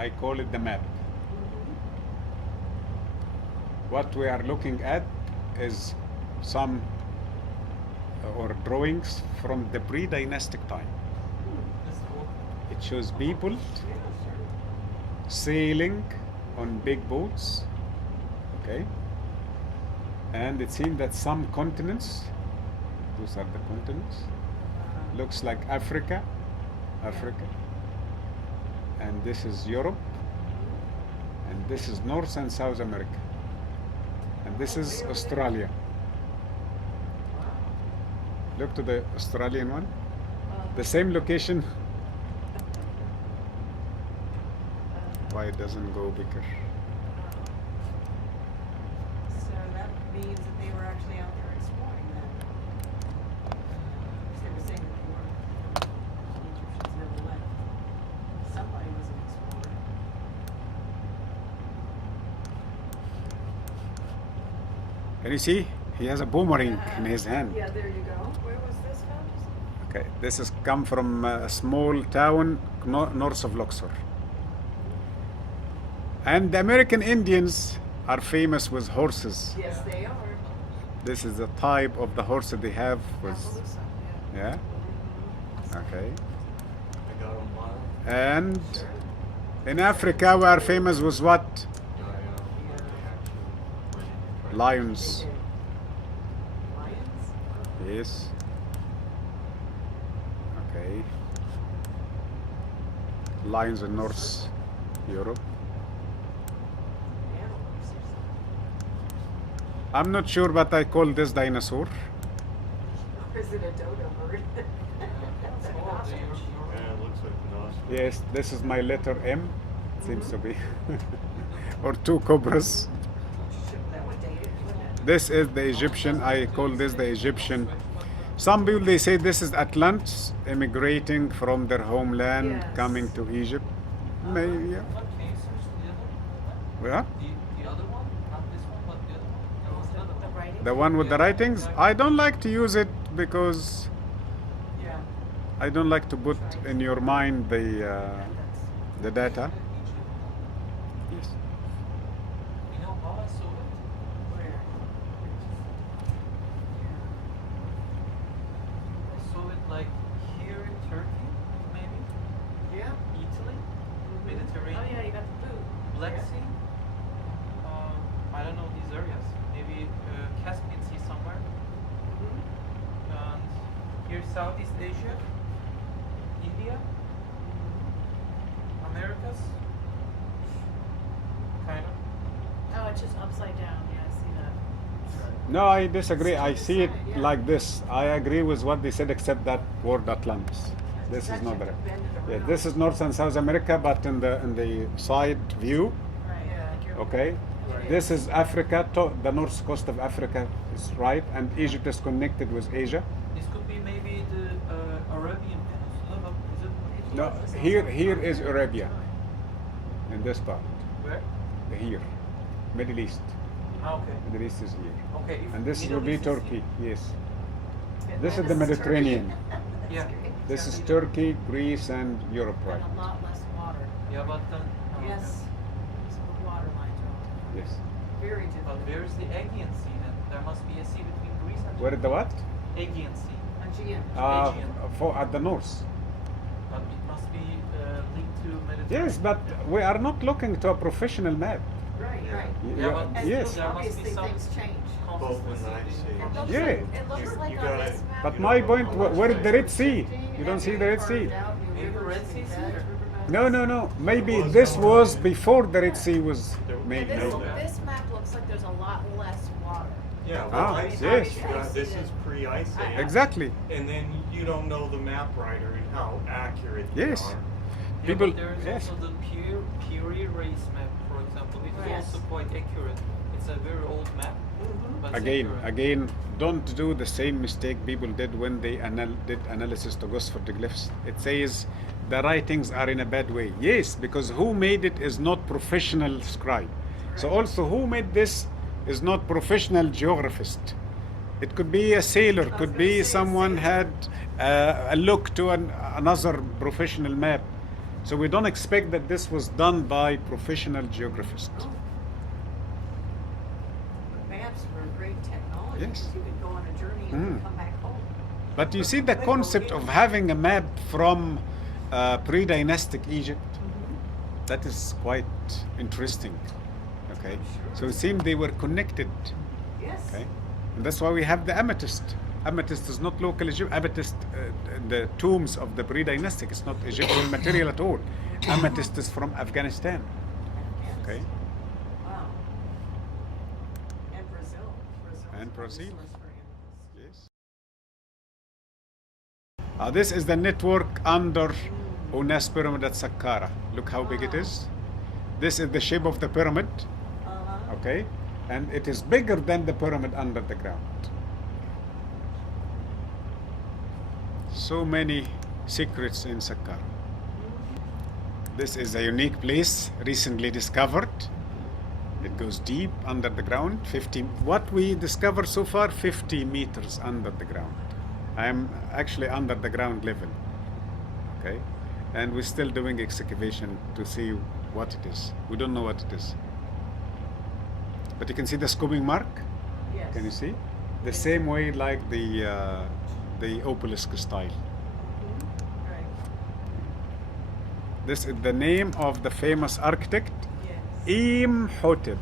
I call it the map. What we are looking at is some or drawings from the pre-dynastic time. It shows people sailing on big boats, okay? And it seems that some continents, those are the continents, looks like Africa, and this is Europe, and this is North and South America, and this is Australia. Look to the Australian one, the same location. Why it doesn't go bigger? So that means that they were actually out there exploring then. Because they were saying that they were, the Egyptians never left. Somebody was an explorer. Can you see? He has a boomerang in his hand. Yeah, there you go. Where was this found? Okay, this has come from a small town north of Luxor. And the American Indians are famous with horses. Yes, they are. This is the type of the horse that they have with, Appaloosa, yeah? Okay. I got 'em wild. And in Africa we are famous with what? Lions. Lions? Yes. Okay. Lions in North Europe. Antelopes or something. I'm not sure, but I call this dinosaur. Or is it a dodo bird? Yeah, it looks like an ostrich. Yes, this is my letter M. Seems to be. Or two cobras. That would date it, wouldn't it? This is the Egyptian. I call this the Egyptian. Some people they say this is Atlantis immigrating from their homeland, Yes. coming to Egypt. Maybe, yeah. What can you search the other one? Yeah. The other one? Not this one, but the other one? There was the other The one. writing? The one with the writings. I don't like to use it because Yeah. I don't like to put in your mind the data. Yes. You know how I saw it? Where? I saw it like here in Turkey, maybe. Yeah. Italy, Mediterranean. Oh yeah, you got the boot. Black Yeah. Sea. I don't know these areas. Maybe Caspian Sea somewhere. Mhm. And here Southeast Asia, India, Americas. Kind of. Oh, it's just upside down. Yeah, I see that. No, I disagree. I see it like this. I agree with what they said, except that word Atlantis. This is not right. Yeah, this is North and South America, but in the side view. Right. Yeah. Like you're- Okay. This is Africa. The north coast of Africa is right, and Egypt is connected with Asia. This could be maybe the Arabian Peninsula, but is it? No, here is Arabia. In this part, Where? here, Middle East. Ah, okay. Middle East is here, Okay. If and this Middle will be East is Turkey. here- Yes, And this is this the is Mediterranean. Turkey. Yeah. This is Turkey, Greece, and Europe, right? And a lot less water. Yeah, but then. Yes. So the water lines are all Yes. very But different. where is the Aegean Sea then? There must be a sea between Greece and Where is the what? Aegean Sea. Aegean. Uh, for at the north. But it must be linked to Mediterranean. Yes, but we are not looking to a professional map. Right, right. Yeah, but And yes. there must be obviously some things change. Both in the consistency. Ice Age. Yeah. It looks You- like you on gotta- this map. But You my don't point, know how where much is the Red Sea? Changing You don't see the Red Sea. Maybe the Red Sea is here. No, no, no. Maybe this was before the Red Sea was made. Yeah, No. this map looks like there's a lot less water. Yeah, Ah, well, Ice yes. Age, you got- this is pre-Ice Age. Exactly. And then you don't know the map writer and how accurate they Yes. are. Yeah, People- but there is yes. also the Curie race map, for example. It is Yes. also quite accurate. It's a very old map. But it's accurate. Again, don't do the same mistake people did when they did analysis to Gosford glyphs. It says the writings are in a bad way. Yes, because who made it is not professional scribe. So also who made this is not professional geographist. It could be a sailor, could be someone had a look to another professional map. So we don't expect that this was done by professional geographists. Oh. But maps were a great technology. Yes. 'Cause you could go on a journey and then come back home. But you see the concept of having a map from pre-dynastic Egypt, that is quite interesting. Okay, so it seemed they were connected. Yes. Okay, and that's why we have the amethyst. Amethyst is not local Egypt. Amethyst, the tombs of the pre-dynastic, it's not Egyptian material at all. Amethyst is from Afghanistan. Yes. Okay, Wow. And Brazil. And Brazil. Source for animals. yes. This is the network under Unas pyramid at Saqqara. Look how big it is. This is the shape of the pyramid. Uh-huh. Okay, and it is bigger than the pyramid under the ground. So many secrets in Saqqara. This is a unique place recently discovered. It goes deep under the ground. 50. What we discovered so far, 50 meters under the ground. I am actually under the ground level. Okay, and we're still doing excavation to see what it is. We don't know what it is. But you can see the scooping mark. Yes. Can you see? The same way like the obelisk style. Right. This is the name of the famous architect, Yes. Imhotep.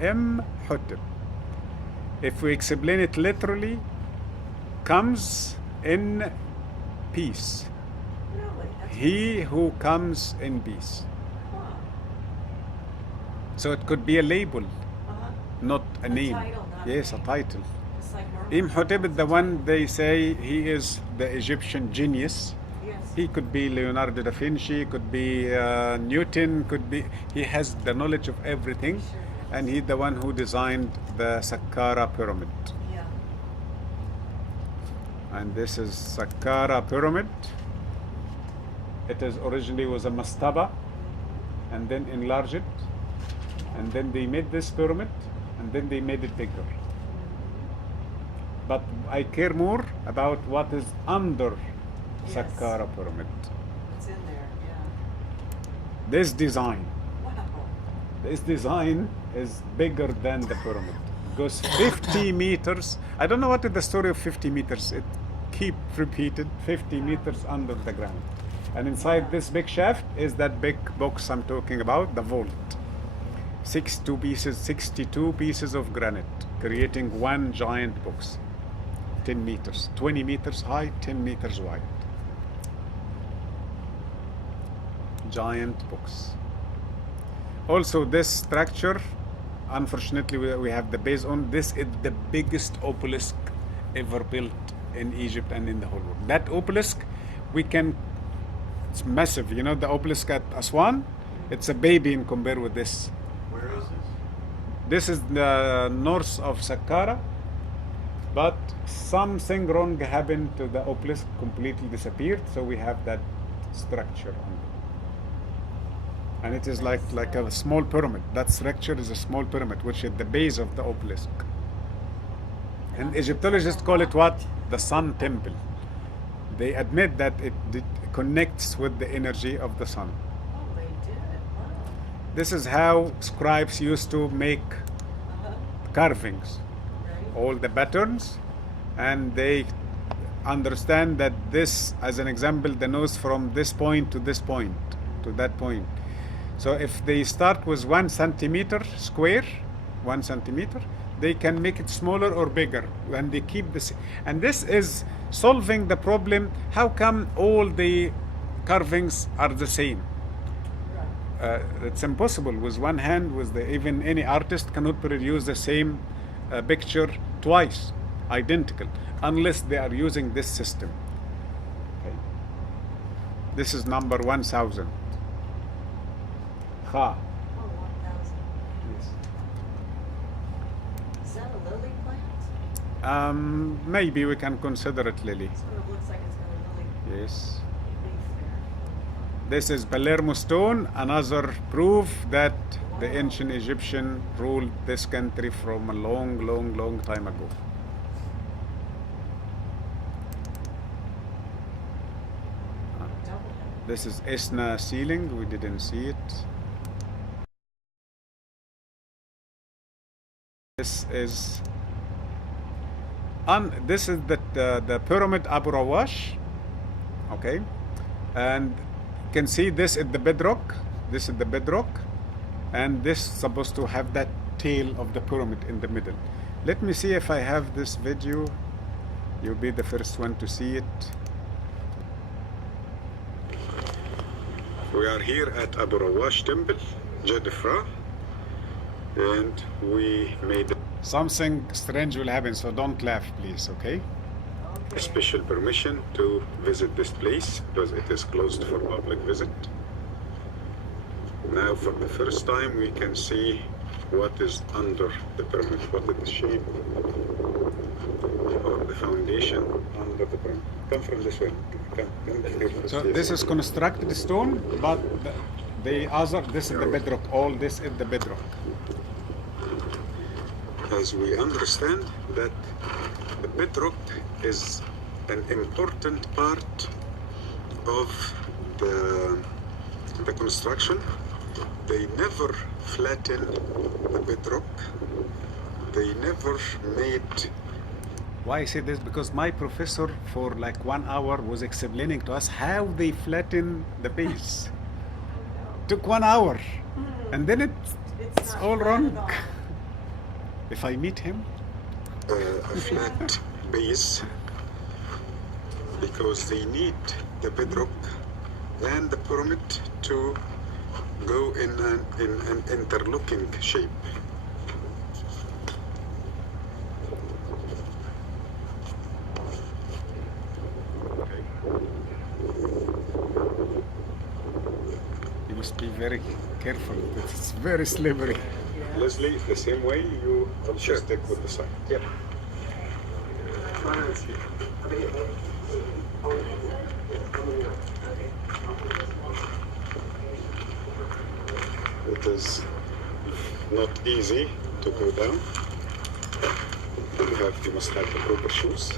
Imhotep. If we explain it literally, comes in peace. Really? That's He who comes in peace. Huh. So it could be a label, Uh-huh. not a name. title, not a Yes, a name. title. It's like Mermuse. Imhotep is the one they say he is the Egyptian genius. Yes. He could be Leonardo da Vinci, could be Newton, could be. He has the knowledge of everything, Sure does. and he's the one who designed the Saqqara pyramid. Yeah. And this is Saqqara pyramid. It is originally was a mastaba, and then enlarged it, and then they made this pyramid, and then they made it bigger. But I care more about what is under Yes. Saqqara pyramid. It's in there. Yeah. This design. Wow. This design is bigger than the pyramid. It goes 50 meters. I don't know what is the story of 50 meters. It keep repeated 50 meters under the ground. And inside this big shaft is that big box I'm talking about, the vault. 62 pieces of granite, creating one giant box. 10 meters, 20 meters high, 10 meters wide. Giant box. Also, this structure, unfortunately, we have the base on. This is the biggest obelisk ever built in Egypt and in the whole world. That obelisk, it's massive. You know the obelisk at Aswan? It's a baby in compare with this. Where is this? This is the north of Saqqara, but something wrong happened to the obelisk, completely disappeared, so we have that structure on it. And it is like a small pyramid. That structure is a small pyramid, which is the base of the obelisk. And Egyptologists call it what? The Sun Temple. They admit that it connects with the energy of the sun. Oh, they did. Wow. This is how scribes used to make Uh-huh. carvings, Right. all the patterns, and they understand that this, as an example, the nose from this point to this point to that point. So if they start with 1 centimeter square, 1 centimeter, they can make it smaller or bigger, and they keep this. And this is solving the problem. How come all the carvings are the same? Right. It's impossible with one hand. Even any artist cannot produce the same picture twice, identical, unless they are using this system. Okay. This is number 1000. Ha. Oh, 1,000. Yes. Is that a lily plant? Maybe we can consider it lily. Sort of looks like it's got a lily Yes. leaf there. This is Palermo stone, another proof that the ancient Egyptian ruled this country from a long, long, long time ago. Double header. This is Esna ceiling. We didn't see it. This is the pyramid Abu Rawash. Okay, and you can see this is the bedrock. This is the bedrock, and this is supposed to have that tail of the pyramid in the middle. Let me see if I have this video. You'll be the first one to see it. We are here at Abu Rawash Temple, Jeddah, and we made something strange will happen, so don't laugh, please, okay? Special permission to visit this place because it is closed for public visit. Now, for the first time, we can see what is under the pyramid, what is the shape or the foundation under the pyramid. Come from this way. Come here. So this is constructed stone, but this is the bedrock. All this is the bedrock. As we understand that the bedrock is an important part of the construction. They never flatten the bedrock. They never made. Why I say this? Because my professor for like 1 hour was explaining to us how they flatten the base. Took 1 hour, and then it's all wrong. If I meet him, a flat base, because they need the bedrock and the pyramid to go in an interlocking shape. Okay. You must be very careful. It's very slippery. Leslie, the same way you also stick with the side. Yep. It is not easy to go down. You must have the proper shoes.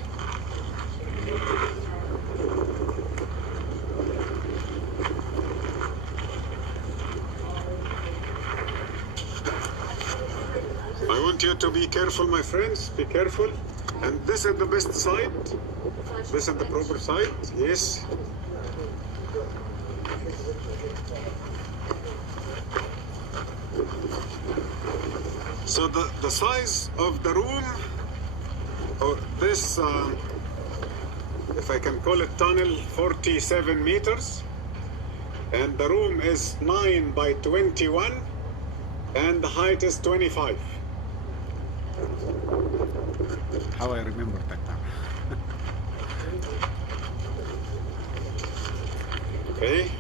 I want you to be careful, my friends. Be careful. And this is the best side. This is the proper side. Yes. So the size of the room, or this, if I can call it tunnel, 47 meters. And the room is 9 by 21. And the height is 25. How I remember that now. Okay,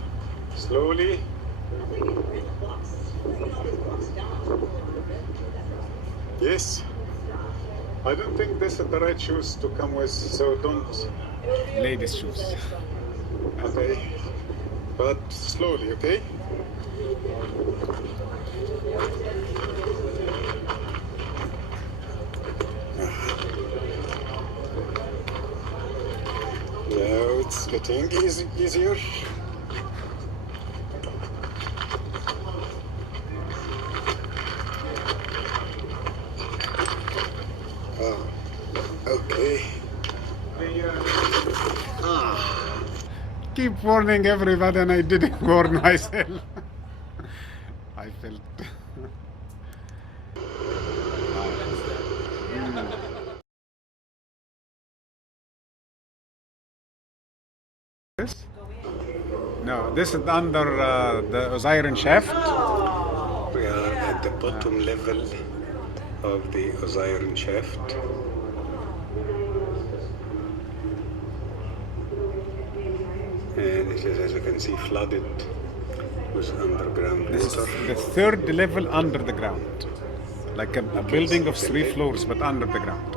slowly. Yes. I don't think this is the right shoes to come with, so don't. Ladies' shoes. Okay. But slowly, okay? Now it's getting easier. Okay. Keep warning everybody, and I didn't warn myself. I felt. This? No, this is under the Osiris shaft. We are at the bottom level of the Osiris shaft. And it is, as you can see, flooded with underground water. This is the third level under the ground. Like a building of 3 floors, but under the ground.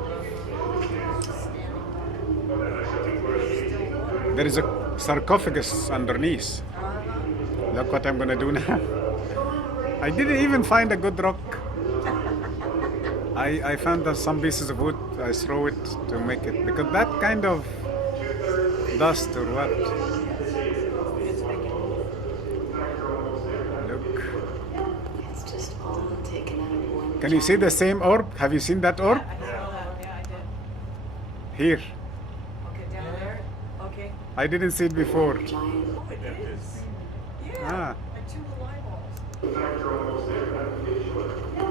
There is a sarcophagus underneath. Look what I'm gonna do now. I didn't even find a good rock. I found some pieces of wood. I throw it to make it, because that kind of dust or what. Can you see the same orb? Have you seen that orb? I saw that, yeah, I did. Here. Okay, down there, okay. I didn't see it before. Oh, it is. Yeah, Ah. like two little eyeballs.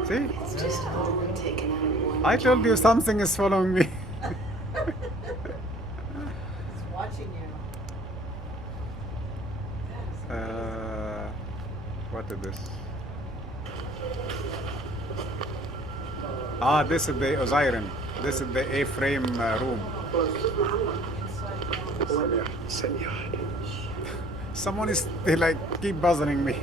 See? It's just all taken out in one I told you giant- something is following me. It's watching you. That is What is this? Ah, this is the Osiren. This is the A-frame room. Someone is, they like keep bothering me.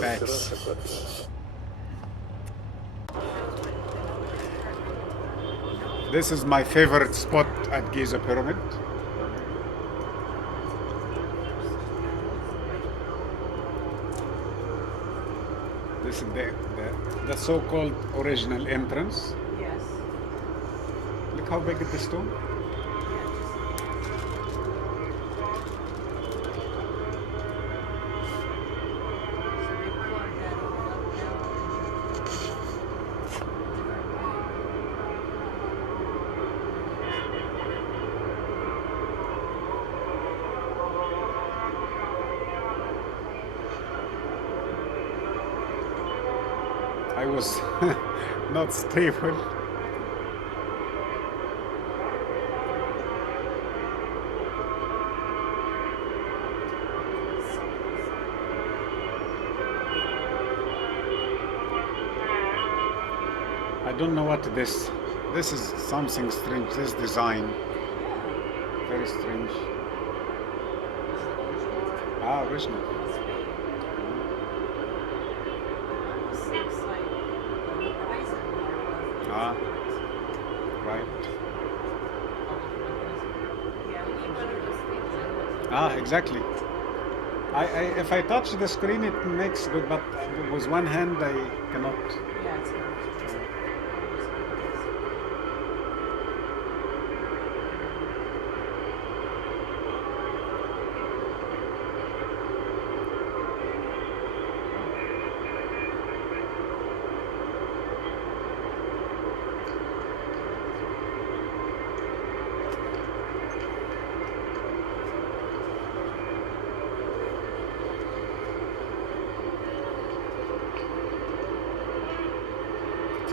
Thanks. This is my favorite spot at Giza Pyramid. This is the so-called original entrance. Yes. Look how big is the stone. I was not stable. I don't know what this. This is something strange. This design, very strange. Ah, original. Ah, right. Ah, exactly. If I touch the screen, it makes good, but with one hand I cannot. Yeah, it's good.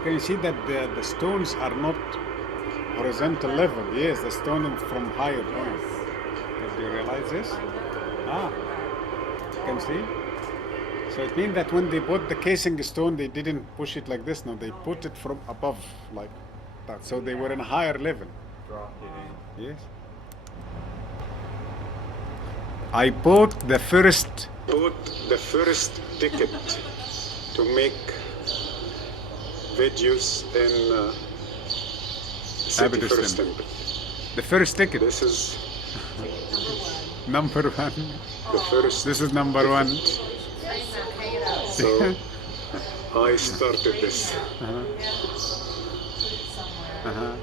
Can you see that the stones are not horizontal level? Yes, the stone is from higher point. Do you realize this? Ah, you can see. So it means that when they put the casing stone, they didn't push it like this. No, they put it from above like that. So they were in a higher level. Dropped it in. Yes. I bought the first ticket to make videos in City Abydos First Temple. Oh. Temple. The first ticket. This is Number one. the first. This is number one. So I started this. Uh-huh.